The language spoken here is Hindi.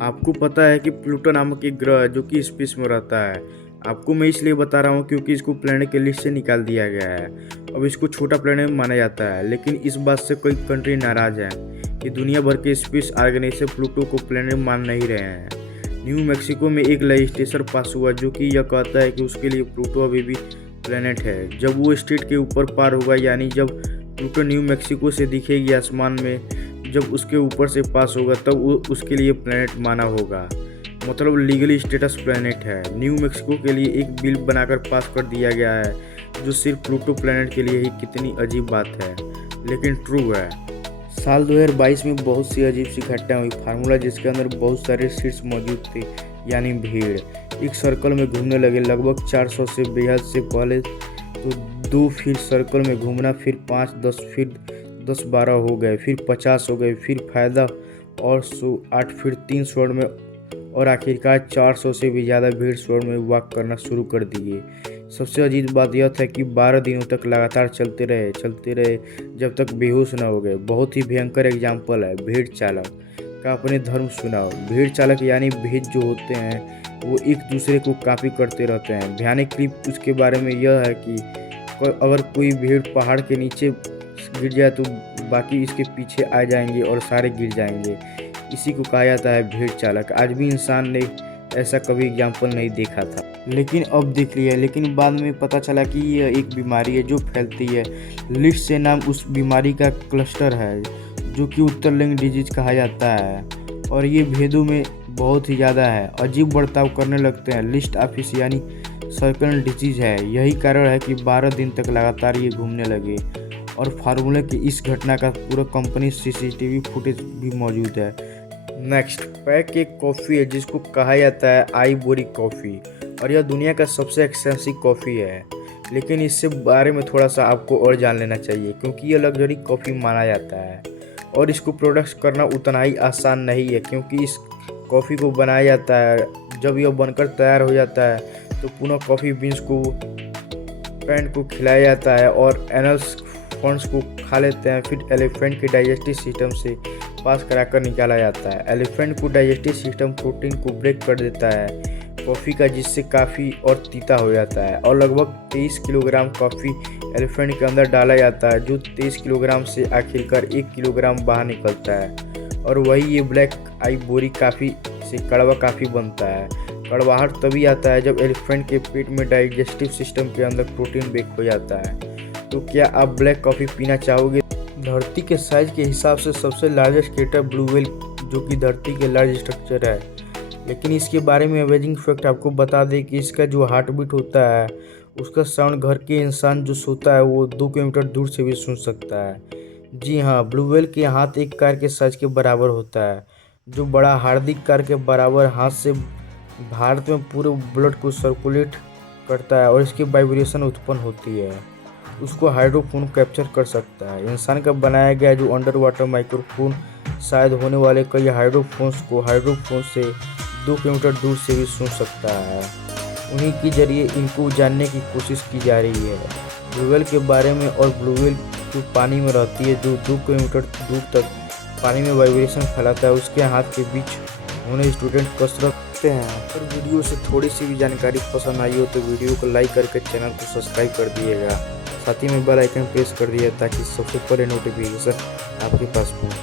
आपको पता है कि प्लूटो नामक एक ग्रह है जो कि स्पेस में रहता है। आपको मैं इसलिए बता रहा हूँ क्योंकि इसको प्लेनेट के लिस्ट से निकाल दिया गया है। अब इसको छोटा प्लेनेट माना जाता है, लेकिन इस बात से कई कंट्री नाराज हैं कि दुनिया भर के स्पेस ऑर्गेनाइजेशन प्लूटो को प्लेनेट मान नहीं रहे हैं। न्यू मैक्सिको में एक लेजिस्लेशन पास हुआ जो कि यह कहता है कि उसके लिए प्लूटो अभी भी प्लेनेट है। जब वो स्टेट के ऊपर पार होगा, यानी जब प्लूटो न्यू मैक्सिको से दिखेगी आसमान में, जब उसके ऊपर से पास होगा तब वो उसके लिए प्लेनेट माना होगा, मतलब लीगली स्टेटस प्लेनेट है। न्यू मैक्सिको के लिए एक बिल बनाकर पास कर दिया गया है जो सिर्फ प्लूटो प्लेनेट के लिए ही। कितनी अजीब बात है, लेकिन ट्रू है। साल 2022 में बहुत सी अजीब सी घटनाएं हुई। फार्मूला जिसके अंदर बहुत सारे सीट्स मौजूद थे, यानी भीड़, एक सर्कल में घूमने लगे लगभग 400 से बेहद से पहले तो 2 फिर सर्कल में घूमना, फिर 5, 10, फिर 10, 12 हो गए, फिर 50 हो गए, फिर फायदा और 8, फिर 3 स्वर्ण में, और आखिरकार 400 से भी ज़्यादा भीड़ स्वर्ण में वॉक करना शुरू कर दिए। सबसे अजीब बात यह था कि 12 दिनों तक लगातार चलते रहे जब तक बेहोश न हो गए। बहुत ही भयंकर एग्जाम्पल है भेड़ चालक का। अपने धर्म सुनाओ। भेड़ चालक यानी भेड़ जो होते हैं वो एक दूसरे को कॉपी करते रहते हैं। भयानक क्लिप उसके बारे में यह है कि अगर कोई भेड़ पहाड़ के नीचे गिर जाए तो बाकी इसके पीछे आ जाएंगे और सारे गिर जाएंगे। इसी को कहा जाता है भेड़ चालक। आज भी इंसान ने ऐसा कभी एग्जाम्पल नहीं देखा था, लेकिन अब देख लिया। लेकिन बाद में पता चला कि यह एक बीमारी है जो फैलती है। लिस्ट से नाम उस बीमारी का क्लस्टर है जो कि उत्तर लिंग डिजीज कहा जाता है, और ये भेदों में बहुत ही ज़्यादा है। अजीब बर्ताव करने लगते हैं। लिस्ट ऑफिस यानी सर्कल डिजीज है। यही कारण है कि 12 दिन तक लगातार ये घूमने लगे। और फार्मूला की इस घटना का पूरा कंपनी CCTV फुटेज भी मौजूद है। नेक्स्ट पैक एक कॉफ़ी है जिसको कहा जाता है आइवोरी कॉफ़ी, और यह दुनिया का सबसे एक्सपेंसिव कॉफ़ी है। लेकिन इससे बारे में थोड़ा सा आपको और जान लेना चाहिए, क्योंकि यह लग्जरी कॉफ़ी माना जाता है और इसको प्रोडक्ट करना उतना ही आसान नहीं है। क्योंकि इस कॉफ़ी को बनाया जाता है, जब यह बनकर तैयार हो जाता है तो पुनः कॉफ़ी बीन्स को पैंट को खिलाया जाता है और एनल्स फंड्स को खा लेते हैं। फिर एलिफेंट के डाइजेस्टिव सिस्टम से पास कराकर निकाला जाता है। एलिफेंट को डाइजेस्टिव सिस्टम प्रोटीन को ब्रेक कर देता है कॉफ़ी का, जिससे काफ़ी और तीता हो जाता है। और लगभग 23 किलोग्राम कॉफ़ी एलिफेंट के अंदर डाला जाता है, जो 23 किलोग्राम से आखिरकार 1 किलोग्राम बाहर निकलता है। और वही ये ब्लैक आइवोरी कॉफ़ी से कड़वा कॉफ़ी बनता है। कड़वाहट तभी आता है जब एलिफेंट के पेट में डाइजेस्टिव सिस्टम के अंदर प्रोटीन ब्रेक हो जाता है। तो क्या आप ब्लैक कॉफ़ी पीना चाहोगे? धरती के साइज के हिसाब से सबसे लार्जेस्ट क्रेटर ब्लू व्हेल, जो कि धरती के लार्ज स्ट्रक्चर है। लेकिन इसके बारे में अमेजिंग फैक्ट आपको बता दें कि इसका जो हार्ट बीट होता है उसका साउंड घर के इंसान जो सोता है वो 2 किलोमीटर दूर से भी सुन सकता है। जी हाँ, ब्लू व्हेल के हाथ एक कार के साइज के बराबर होता है, जो बड़ा हार्दिक कार के बराबर हाथ से भारत में पूरे ब्लड को सर्कुलेट करता है और इसकी वाइब्रेशन उत्पन्न होती है। उसको हाइड्रोफोन कैप्चर कर सकता है। इंसान का बनाया गया जो अंडर वाटर माइक्रोफोन शायद होने वाले कई हाइड्रोफोन्स को हाइड्रोफोन से 2 किलोमीटर दूर से भी सुन सकता है। उन्हीं के जरिए इनको जानने की कोशिश की जा रही है ब्लू व्हेल के बारे में। और ब्लू व्हेल जो पानी में रहती है, जो 2 किलोमीटर दूर तक पानी में वाइब्रेशन फैलाता है, उसके हाथ के बीच होने स्टूडेंट कसरत करते हैं। अगर वीडियो से थोड़ी सी भी जानकारी पसंद आई हो तो वीडियो को लाइक करके चैनल को सब्सक्राइब कर दिएगा। साथ ही में बेल आइकन प्रेस कर दिया ताकि सबसे पहले नोटिफिकेशन आपके पास पहुंचे।